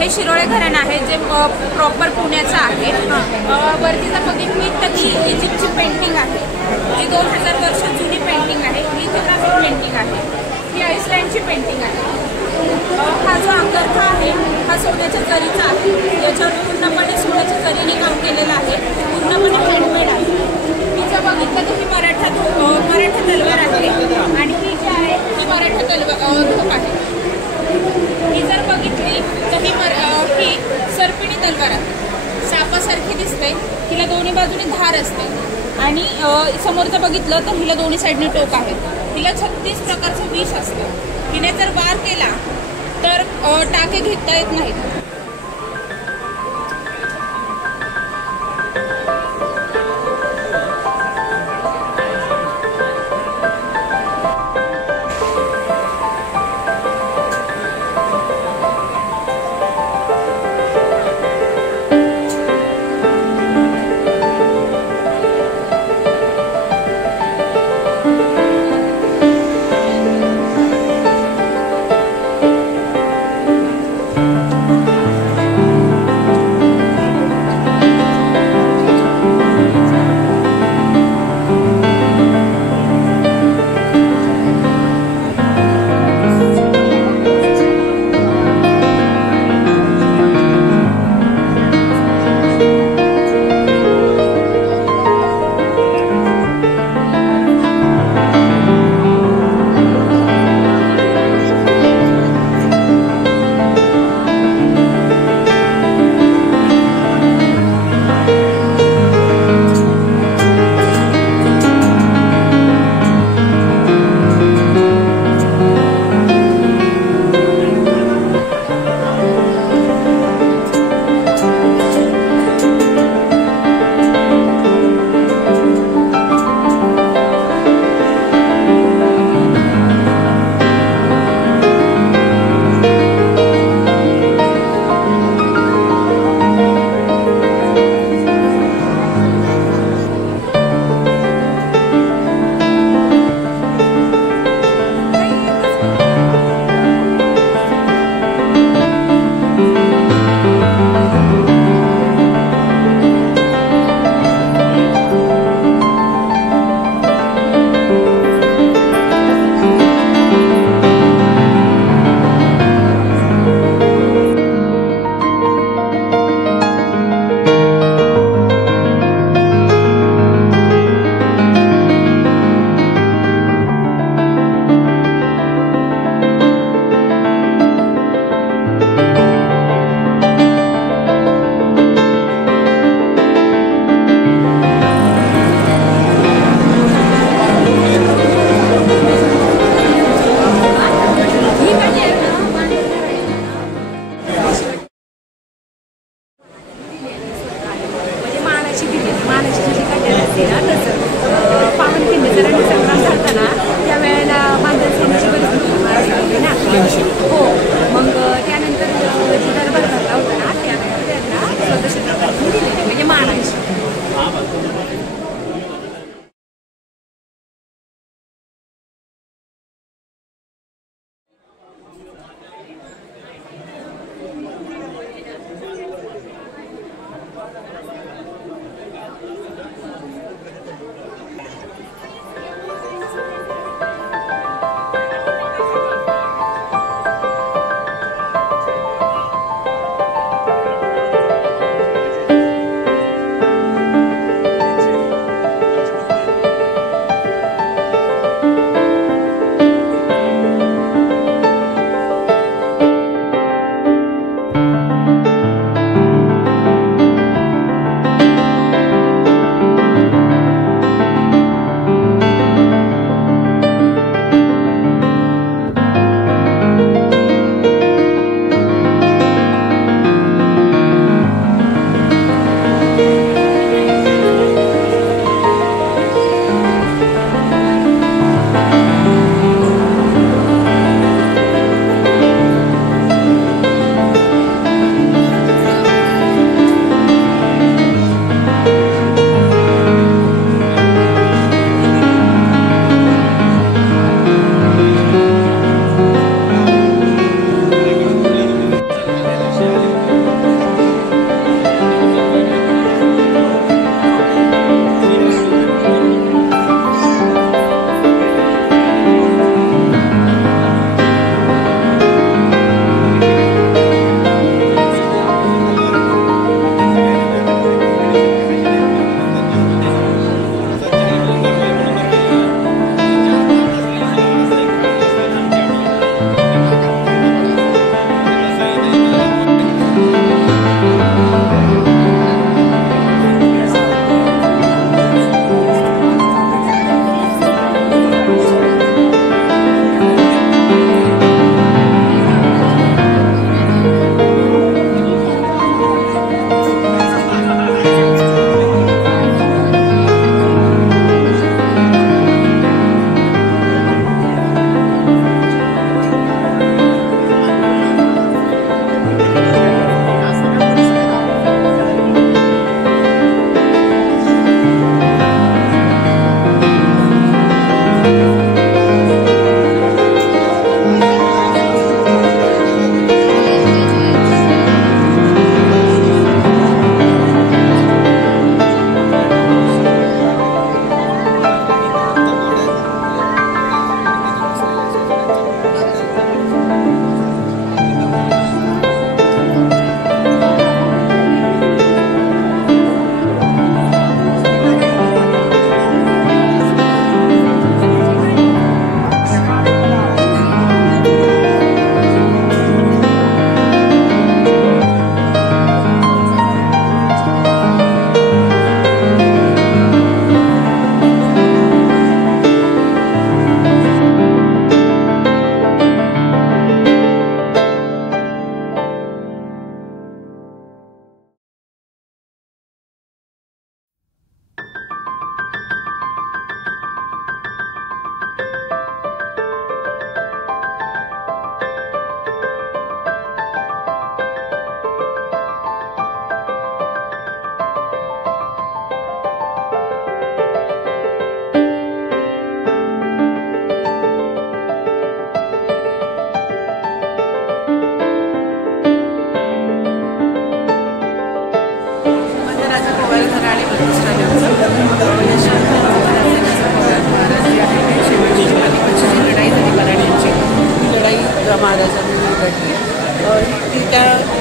हे शिरोळे घराणं आहे जे प्रॉपर पुण्याचं आहे। वरती जर बघितली तर ती इजिप्तची पेंटिंग आहे, जी 2000 वर्ष जुनी पेंटिंग आहे, लिथोग्राफिक पेंटिंग आहे। ही आईसलँडची पेंटिंग आहे। हा जो अंगरखा आहे हा सोन्याच्या जरीचा आहे, याच्यावर पूर्णपणे सोन्याच्या जरीने काम केलेलं आहे, पूर्णपणे हँडमेड आहे। ही जर बघितलं तर ही मराठा तलवार आहे आणि ही जी आहे ही मराठा धोक आहे। ही जर बघितली तर ही सर्पिणी तलवार आहे, सापासारखी दिसते, हिला दोन्ही बाजूने धार असते आणि समोरचं बघितलं तर हिला दोन्ही साईडने टोक आहे। हिला 36 प्रकारचं विष असतं, हिने जर वार केला तर टाके घेता येत नाहीत।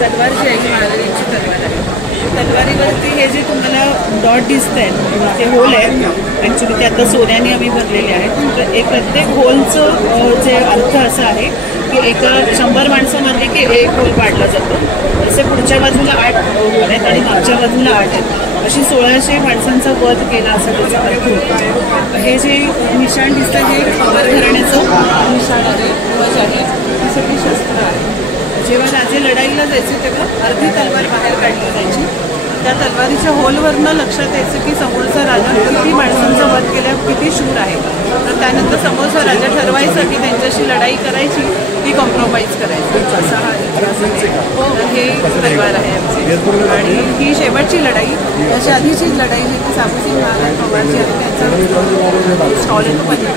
तलवार जी आहे महाराजांची तलवार आहे. तलवारीवरती हे जे तुम्हाला डॉट दिसत आहेत ते होल आहेत. ॲक्च्युली ते आता सोन्याने आम्ही भरलेले आहेत. तर एक प्रत्येक होलचं जे अर्थ असा आहे की एका 100 माणसं मारली की एक होल पाडला जातो. तसे पुढच्या बाजूला 8 होल आहेत आणि मागच्या बाजूला 8 आहेत. अशी 1600 माणसांचा वध केला असं त्याचा अर्थ होतो. हे जे निशाण दिसतं हे पवार घराण्याचं निशाण आहे, ध्वज आहे, ही सगळी शस्त्र आहे. जेव्हा राजे लढाईला जायचे तेव्हा अर्धी तलवार बाहेर काढली जायची. त्या तलवारीच्या होलवरनं लक्षात यायचं की समोरचा राजा किती माणसांचा वध केल्यावर किती शूर आहे. तर त्यानंतर समोरचा राजा ठरवायचा की त्यांच्याशी लढाई करायची की कॉम्प्रोमाइज करायची. असा हा इतिहास आहे. हे तलवार आहे आमची. आणि ही शेवटची लढाई. त्याच्या आधीची लढाई जी की साबुसिंग महाराज पवार जे आहे त्यांचा स्टॉल येतो पंजाब.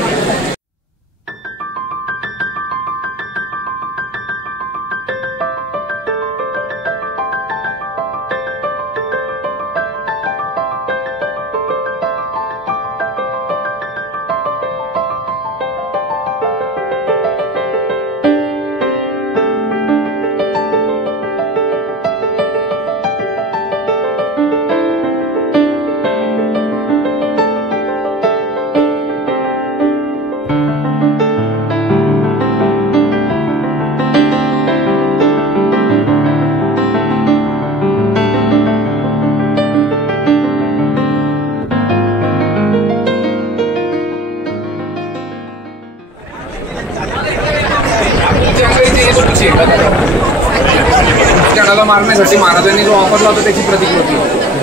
गडाला मारण्यासाठी महाराजांनी जो वापरला होता त्याची प्रतिकृती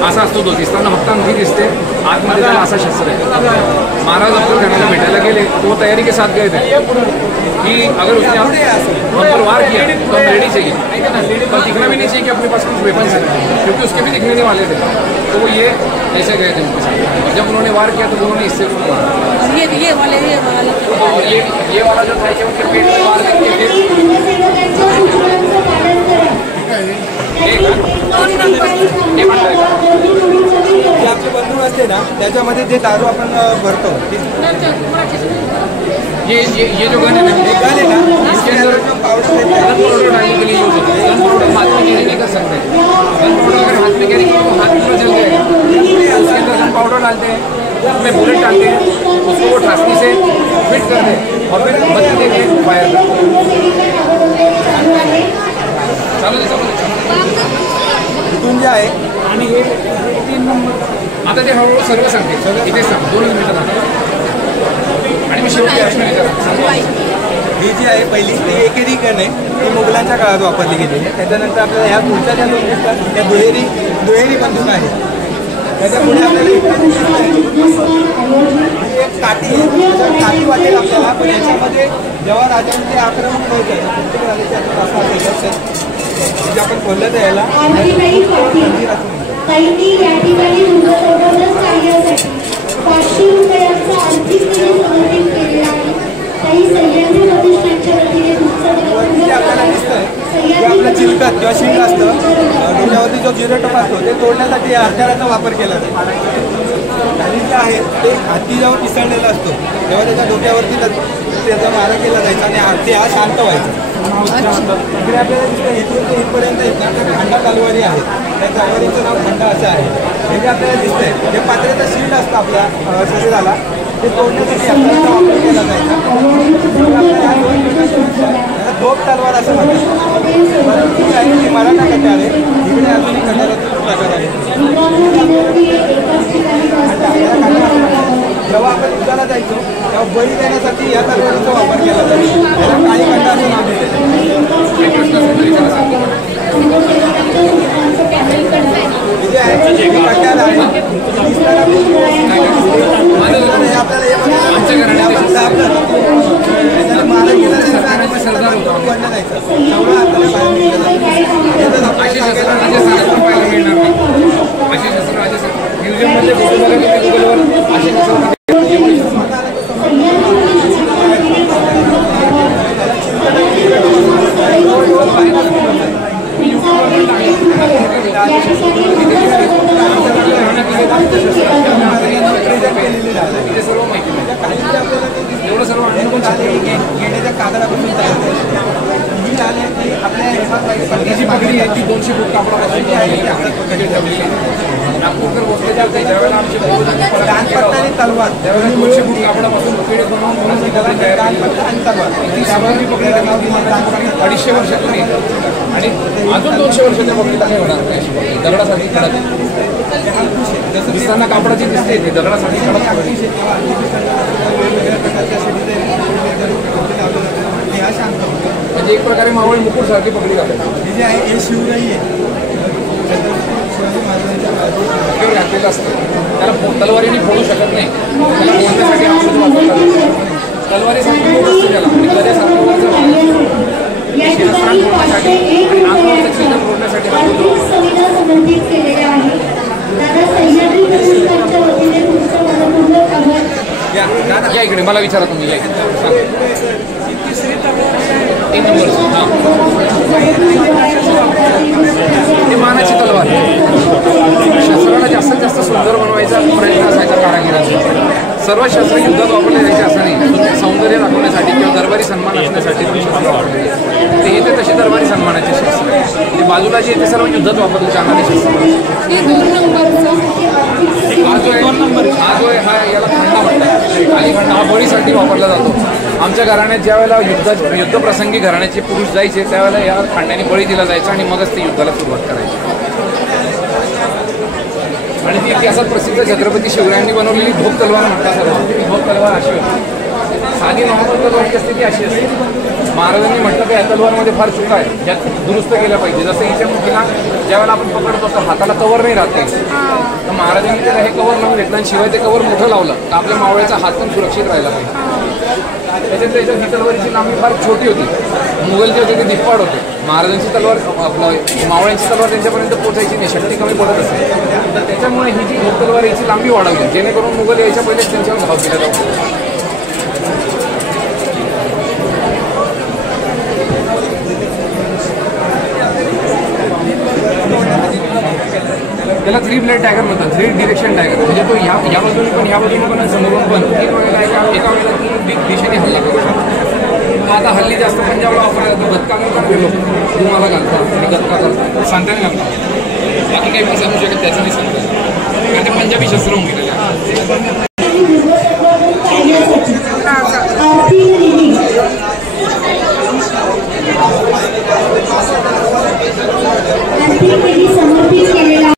असा असतो. तो दिसताना फक्त अंगठी दिसते, आतमध्ये त्याला असा शस्त्र आहे. महाराज अफजल खानाला भेटायला गेले तो वो तैयारी के साथ गए थे कि अगर उसने हम पर वार किया तो हम रेडी चाहिए, पर दिखना भी नहीं चाहिए कि अपने पास कुछ वेपन्स हैं, क्योंकि उसके भी दिखने नहीं वाले थे. तो वो ये ऐसे गए थे उनके साथ. और जब उन्होंने वार किया तो उन्होंने इससे उसको मारा. और ये वाला जो था उनके पेट में वार करके आपले बंधू असते ना त्याच्यामध्ये जे दारू आपण भरतो ये जो गन है ना इसके अंदर गन पाउडर डालने के लिए यूज होता है. गन पाउडर हाथ में कैरी नहीं कर सकते. गन पाउडर अगर हाथ में कैरी किया तो हाथ पूरा जल जाएगा. उसके अंदर गन पाउडर डालते हैं, उसमें बुलेट डालते हैं, उसको वो ठासनी से फिट करते हैं और फिर बत्ती देके फायर इथून जे आहे आणि हे 3 नंबर आता ते हळूहळू सर्व सांगते. इथेच सांग 2 मिनिटं आणि मी शेवटी प्रश्न विचारतो. ही जी आहे पहिली ती एकेरी गन आहे. ती मुघलांच्या काळात वापरली गेलेली आहे. त्याच्यानंतर आपल्याला ह्या पुढच्या ज्या 2 दिसतात त्या दुहेरी बंदूक आहेत. त्याच्यापुढे आपल्याला एक काठी आहे. काठी वाटेल आपल्याला, पण याच्यामध्ये जेव्हा राजांचे आक्रमण होतं प्रत्येक राजाचे असा म्हणजे आपण बोललं तर याला ताईंनी या ठिकाणी तुमच्यासोबतच कार्यासाठी 500 रुपयांचा आर्थिक समर्थन केले हात किंवा शिंग असतं डोक्यावरती जो जिरोटोप असतो ते तोडण्यासाठी या हत्याराचा वापर केला जातो. आणि जे आहे ते हत्ती जेव्हा पिसळलेला असतो तेव्हा त्याच्या डोक्यावरती त्याचा मारा केला जायचा आणि हत्ती हा शांत व्हायचा. इकडे आपल्याला दिसतं इथून ते इथपर्यंत खंडा तलवारी आहेत. त्या तलवारीचं नाव खंडा असं आहे. हे जे आपल्याला दिसतंय हे पात्र्याचा शिल्ड असतं आपल्या शरीराला ते तोडण्यासाठी हत्याराचा वापर केला जायचा. त्याला धोप तलवार असं म्हणतात. ही मराठा कट्यार आहे. इकडे अजून एक कट्याराचा प्रकार आहे. जेव्हा आपण युद्धाला जायचो तेव्हा बळी देण्यासाठी या तलवारीचा वापर केला जातो. त्याला काळी खंडा असं नाव दिलेलं गेण्याच्या कागदापासून तयार ही झाली की आपल्या जी पगडी आहे ती 200 फूट कापडापासून नागपूरकर बसलेल्या ज्यावेळेला आमची दानपट्टा तलवार त्यावेळेला 200 फूट कापडापासून पगडी बनवून तलवार ती सामग्री पगडी 250 वर्षापूर्वी आणि अजून 200 वर्षाच्या पगडीला नाही होणार नाही. दगडासाठी कडक दिसताना कापडाची दिसते ती दगडासाठी कडक म्हणजे एक प्रकारे मावळ मुकुट सारखी पगडी घालायची. हे जे आहे हे शिवराई आहे. घातलेलं असतं त्याला तलवारीने फोडू शकत नाही. त्याला फोडण्यासाठी औषध वापरतात. तलवारीसाठी फोड असतो त्याला आणि कधीसाठी शिरस्त्राण फोडण्यासाठी आणि आंदोलनाचं चिन्ह फोडण्यासाठी या इकडे मला विचारा तुम्ही या 3 नंबर ते मानाची तलवार शस्त्राला जास्तीत जास्त सुंदर बनवायचा प्रयत्न असायचा कारागिरांचा. सर्व शस्त्र युद्धात वापरले जायचे असं नाही. सौंदर्य दाखवण्यासाठी किंवा दरबारी सन्मान असण्यासाठी शस्त्र वापरले ते येते तसे दरबारी सन्मानाचे शस्त्र ते बाजूला जे येते सर्व युद्धात वापरले जाणारे शस्त्र. हा जो आहे हा याला खंडा म्हणतात. आणि खंडा हा बळीसाठी वापरला जातो. आमच्या घराण्यात ज्या वेळेला युद्धप्रसंगी घराण्याचे पुरुष जायचे त्यावेळेला या खांड्याने बळी दिला जायचा आणि मगच ते युद्धाला सुरुवात करायची. आणि ती इतिहासात प्रसिद्ध छत्रपती शिवरायांनी बनवलेली धोप तलवार म्हणतात सर्व. धोप तलवार अशी होती. साधी नॉर्मल तलवारची असते ती अशी असते. महाराजांनी म्हटलं की या तलवारमध्ये फार चुका आहे ज्यात दुरुस्त केल्या पाहिजे. जसं हिच्या मुठीला ज्यावेळेला आपण पकडतो तर हाताला कवर नाही राहत काही तर महाराजांनी त्याला हे कवर लावून घेतलं आणि शिवाय ते कवर मोठं लावलं तर आपल्या मावळ्याचा हात पण सुरक्षित राहिला पाहिजे. त्याच्यात ही तलवारीची लांबी फार छोटी होती. मुघल जे होते ते धिप्पाड होते. महाराजांची तलवार आपलं मावळ्यांची तलवार त्यांच्यापर्यंत पोहोचायची नाही. शक्ती कमी पडत असते. तर त्याच्यामुळे ही जी तलवार याची लांबी वाढवली जेणेकरून मुघल यायच्या पहिलेच त्यांच्यावर धाव केला जातो. त्याला 3 ब्लेड टॅगर म्हणतात. 3 डिरेक्शन टॅगर म्हणजे तो या बाजूने पण ह्या बाजूने पण समोरून पण 3 वेळेला एका वेळेला 3 दिशेने हल्ला करतो. आता हल्ली जास्त पंजाबला वापरला जातो. गतका करतात गेलो तुम्हाला घालतात आणि गतका करतात सांगताना घालतात. बाकी काही पण सांगू शकत त्याचं नाही सांगतात कारण ते पंजाबी शस्त्र होऊन गेलेले.